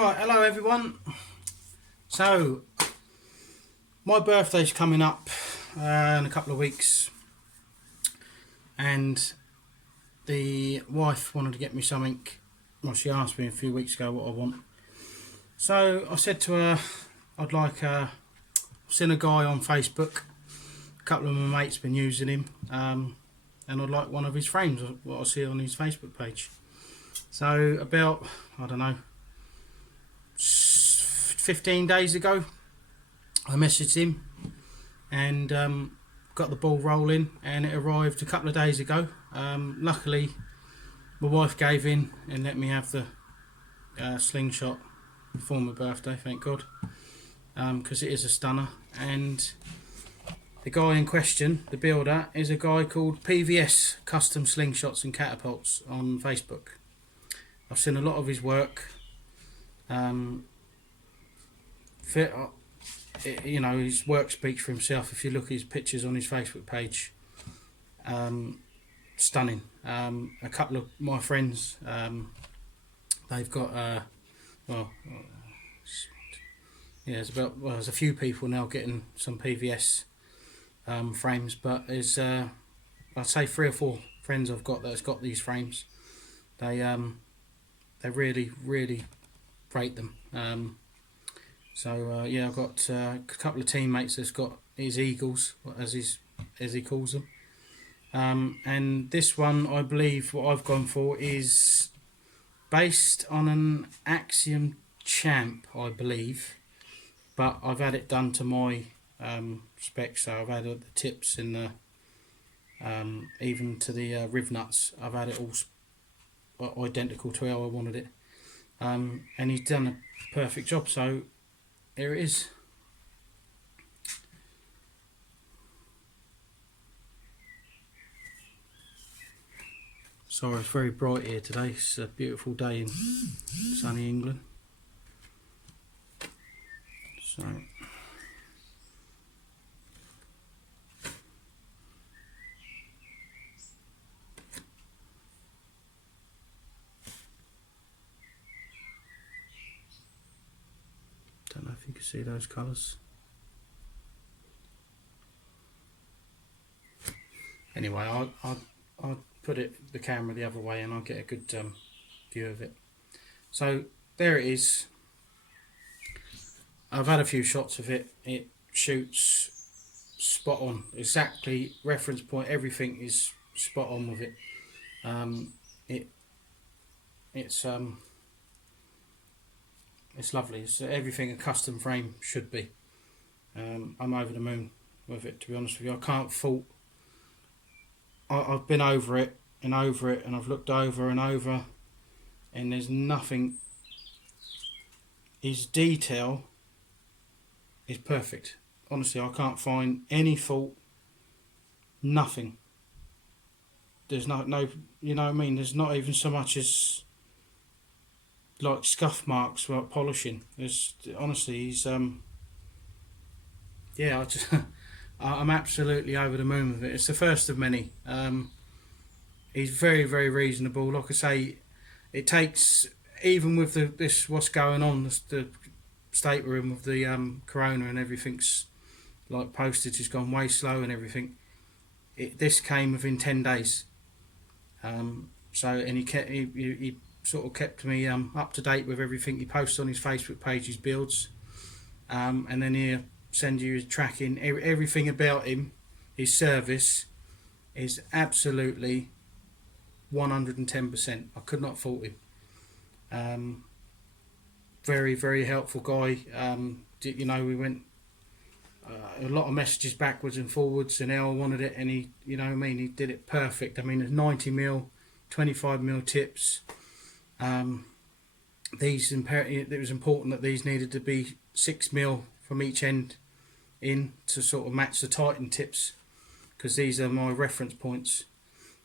Right, hello everyone. So, my birthday's coming up in a couple of weeks, and the wife wanted to get me something. Well, she asked me a few weeks ago what I want. So I said to her, I'd like I've seen a guy on Facebook. A couple of my mates been using him, and I'd like one of his frames. What I see on his Facebook page. So about, I don't know, 15 days ago, I messaged him and got the ball rolling, and it arrived a couple of days ago. Luckily, my wife gave in and let me have the Slingshot for my birthday, thank God, because it is a stunner. And the guy in question, the builder, is a guy called PVS, Custom Slingshots and Catapults, on Facebook. I've seen a lot of his work. You know, his work speaks for himself. If you look at his pictures on his Facebook page, stunning. A couple of my friends, they've got there's a few people now getting some PVS frames, but there's I'd say 3 or 4 friends I've got that's got these frames. They really rate them. So I've got a couple of teammates that's got his Eagles, as he calls them. And this one, I believe, what I've gone for is based on an Axiom Champ, I believe, but I've had it done to my specs. So I've added the tips and the even to the riv nuts. I've had it all identical to how I wanted it, and he's done a perfect job. So here it is. Sorry, it's very bright here today. It's a beautiful day in sunny England. So don't know if you can see those colours. Anyway, I'll put the camera the other way and I'll get a good view of it. So there it is. I've had a few shots of it. It shoots spot on, exactly reference point. Everything is spot on with it. It's lovely. It's everything a custom frame should be. I'm over the moon with it, to be honest with you. I can't fault. I've been over it and over it, and I've looked over and over, and there's nothing. His detail is perfect. Honestly, I can't find any fault. Nothing. There's no, you know what I mean? There's not even so much as like scuff marks without polishing. There's honestly, he's yeah, I'm absolutely over the moon with it. It's the first of many. He's very reasonable. Like I say, it takes, even with this what's going on, the stateroom of the corona and everything's like postage has gone way slow and everything. This came within 10 days. So, and he sort of kept me up to date with everything he posts on his Facebook page, his builds, and then he'll send you his tracking. Everything about him, his service is absolutely 110%. I could not fault him. Very helpful guy. You know, we went a lot of messages backwards and forwards, and how I wanted it, and he, you know what I mean, he did it perfect. I mean, there's 90mm, 25mm tips. It was important that these needed to be 6mm from each end in to sort of match the Titan tips, because these are my reference points,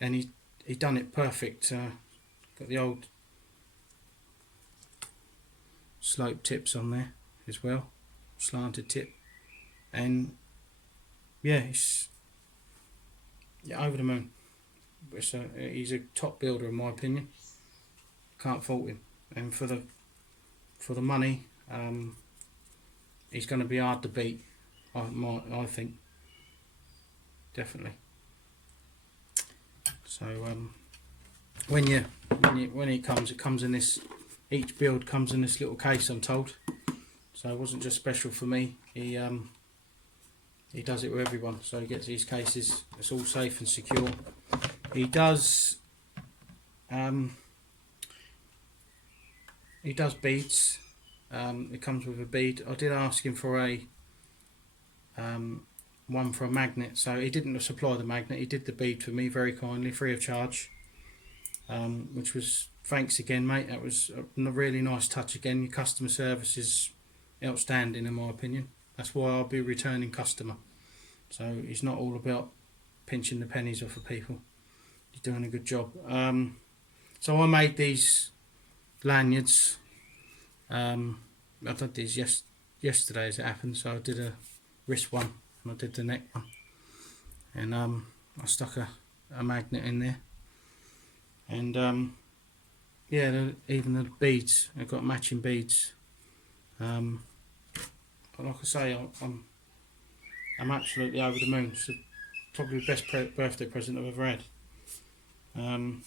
and he done it perfect. Got the old slope tips on there as well, slanted tip, and yeah, he's over the moon. He's a top builder in my opinion. Can't fault him, and for for the money, he's going to be hard to beat. I think definitely. So when it comes in this. Each build comes in this little case, I'm told. So it wasn't just special for me. He does it with everyone. So he gets these cases. It's all safe and secure. He does beads. It comes with a bead. I did ask him for a one for a magnet. So he didn't supply the magnet. He did the bead for me very kindly, free of charge. Which was, thanks again, mate. That was a really nice touch again. Your customer service is outstanding in my opinion. That's why I'll be a returning customer. So he's not all about pinching the pennies off of people. He's doing a good job. So I made these lanyards. I did these yesterday as it happened. So I did a wrist one and I did the neck one. And I stuck a magnet in there. And yeah, even the beads, I've got matching beads. But like I say, I'm absolutely over the moon. It's probably the best birthday present I've ever had. And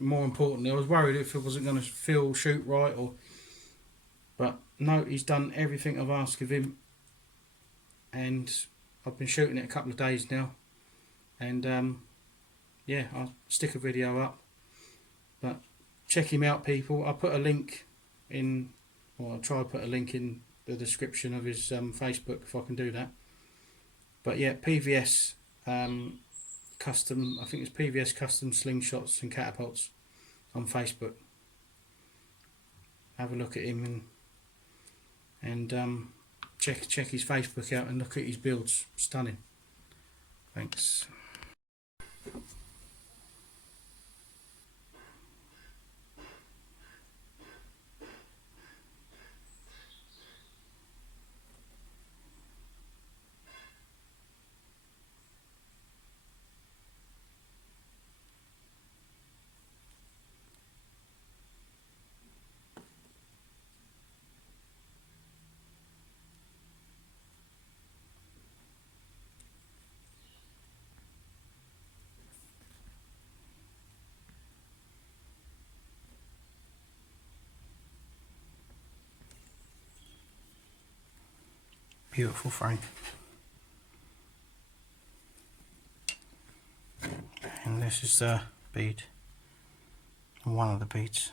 more importantly, I was worried if it wasn't going to shoot right, but no, he's done everything I've asked of him, and I've been shooting it a couple of days now, and yeah, I'll stick a video up, but check him out, people. I'll put a link in, or I'll try to put a link in the description of his Facebook if I can do that. But yeah, PVS custom, I think it's PVS custom slingshots and catapults on Facebook. Have a look at him and check his Facebook out and look at his builds. Stunning. Thanks. Beautiful frame. And this is the bead, one of the beads.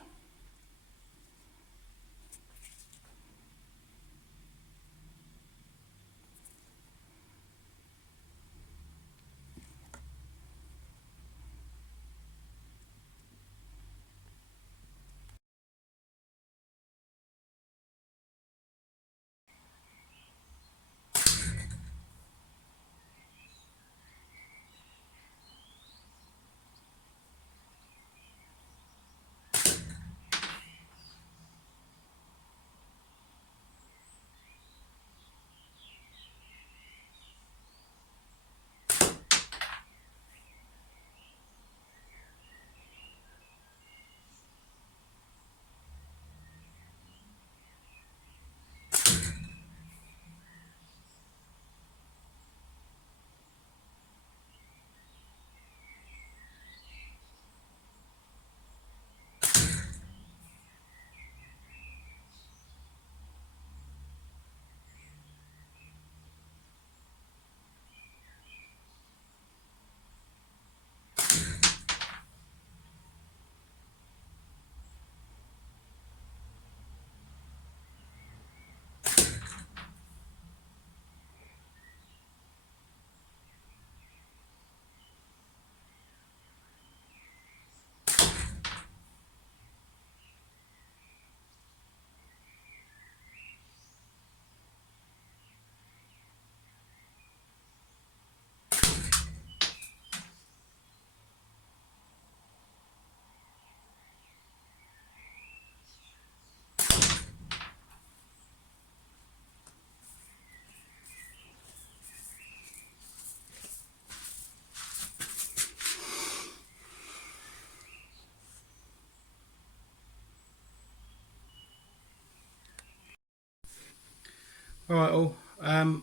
All right, all.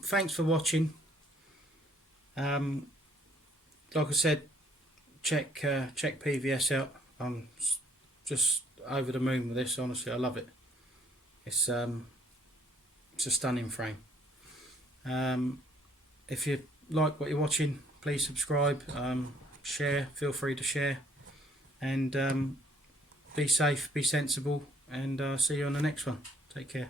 Thanks for watching. Um, like I said, check PVS out. I'm just over the moon with this. Honestly, I love it. It's a stunning frame. If you like what you're watching, please subscribe, share. Feel free to share, and be safe, be sensible, and see you on the next one. Take care.